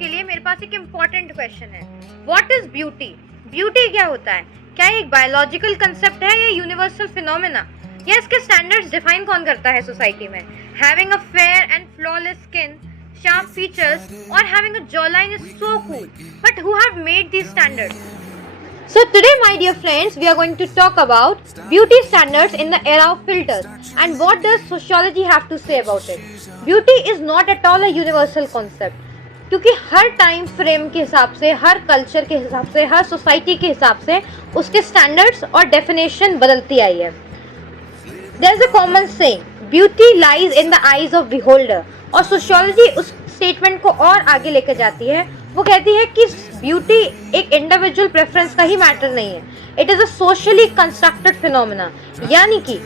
आपके लिए मेरे पास एक इम्पॉर्टेंट क्वेश्चन है। What is beauty? ब्यूटी क्या होता है? क्या ये एक बायोलॉजिकल कंसेप्ट है या यूनिवर्सल फिनोमेना? या इसके स्टैंडर्ड्स डिफाइन कौन करता है सोसाइटी में? Having a fair and flawless skin, sharp features, or having a jawline is so cool. But who have made these standards? So today, my dear friends, we are going to talk about beauty standards in the era of filters and what does sociology have to say about it. Beauty is not at all a universal concept. क्योंकि हर time frame के हिसाब से, हर culture के हिसाब से, हर society के हिसाब से उसके स्टैंडर्ड्स और डेफिनेशन बदलती आई है. There is a common saying, beauty lies in the eyes of beholder. और सोशियोलॉजी उस स्टेटमेंट को और आगे लेकर जाती है. वो कहती है कि ब्यूटी एक इंडिविजुअल प्रेफरेंस का ही मैटर नहीं है, it is a socially constructed phenomena. यानी कि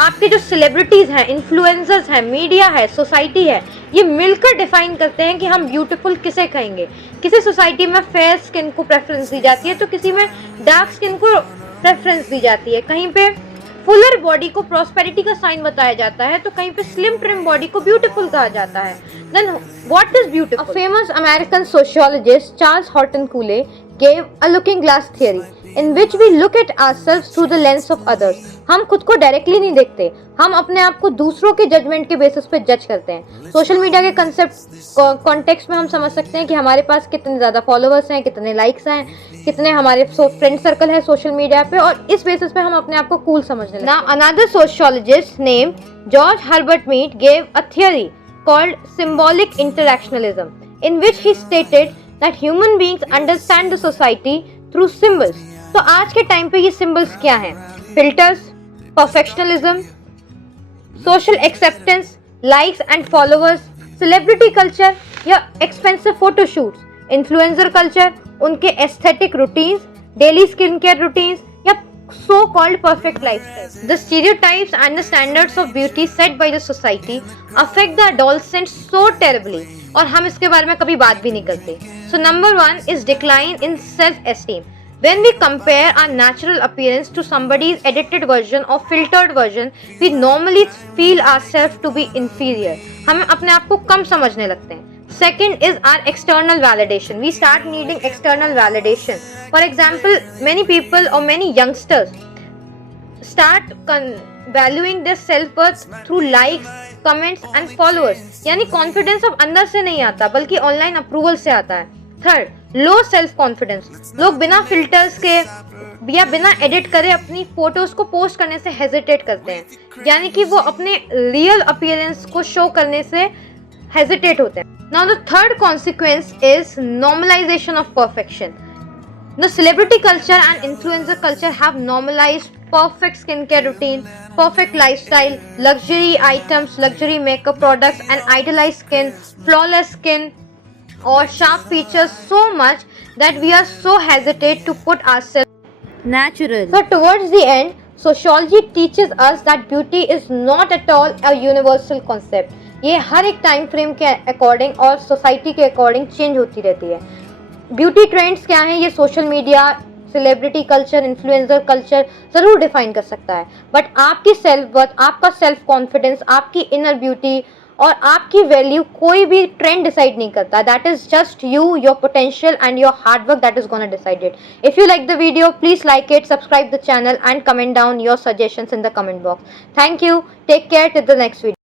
आपके जो सेलिब्रिटीज़ हैं, इन्फ्लुएंसर्स हैं, मीडिया है, सोसाइटी है, ये मिलकर डिफाइन करते हैं कि हम ब्यूटीफुल किसे कहेंगे. किसी सोसाइटी में फेयर स्किन को प्रेफरेंस दी जाती है तो किसी में डार्क स्किन को प्रेफरेंस दी जाती है. कहीं पे फुलर बॉडी को प्रॉस्पेरिटी का साइन बताया जाता है तो कहीं पे स्लिम ट्रिम बॉडी को ब्यूटीफुल कहा जाता है. Then what is beautiful? A famous American sociologist Charles Horton Cooley gave a looking glass theory in which we look at ourselves through the lens of others. हम खुद को directly नहीं देखते, हम अपने आप को दूसरों के जजमेंट के बेसिस पे जज करते हैं. सोशल मीडिया के कंसेप्ट कॉन्टेक्स्ट में हम समझ सकते हैं कि हमारे पास कितने ज़्यादा फॉलोअर्स हैं, कितने लाइक्स हैं, कितने हमारे फ्रेंड सर्कल है सोशल मीडिया पे, और इस बेसिस पे हम अपने आप को कूल समझने लगते हैं. Now another sociologist named George Herbert Mead gave a theory called symbolic interactionalism in which he stated that human beings understand the society through symbols. तो आज के टाइम पे ये सिंबल्स क्या हैं? Filters, perfectionism, social acceptance, likes and followers, celebrity culture या expensive photoshoots, influencer culture, उनके aesthetic routines, daily skin care routines या so called perfect lifestyle. The stereotypes and the standards of beauty set by the society affect the adolescent so terribly, और हम इसके बारे में कभी बात भी नहीं करते. So number one is decline in self-esteem. When we compare our natural appearance to somebody's edited version or filtered version, we normally feel ourselves to be inferior. हम अपने आप को कम समझने लगते हैं. Second is our external validation. We start needing external validation. For example, many people or many youngsters start valuing their self-worth through likes, comments and followers. यानी confidence अब अंदर से नहीं आता बल्कि online approval से आता है. Third, low self confidence. लोग बिना filters के या बिना edit करे अपनी photos को post करने से hesitate करते हैं. यानी कि वो अपने real appearance को show करने से hesitate होते हैं. Now the third consequence is normalization of perfection. The celebrity culture and influencer culture have normalized perfect skincare routine, perfect lifestyle, luxury items, luxury makeup products and idealized skin, flawless skin or sharp features so much that we are so hesitate to put ourselves natural. So towards the end, sociology teaches us that beauty is not at all a universal concept. ये हर एक time frame के according और society के according change होती रहती है. Beauty trends क्या हैं ये social media, celebrity culture, influencer culture ज़रूर डिफाइन कर सकता है, बट आपकी सेल्फ वर्थ, आपका सेल्फ कॉन्फिडेंस, आपकी इनर ब्यूटी और आपकी वैल्यू कोई भी ट्रेंड डिसाइड नहीं करता. That is just you, your potential and your hard work that is gonna decide it. If you like the video, please like it, subscribe the channel and comment down your suggestions in the comment box. Thank you, take care, till the next video.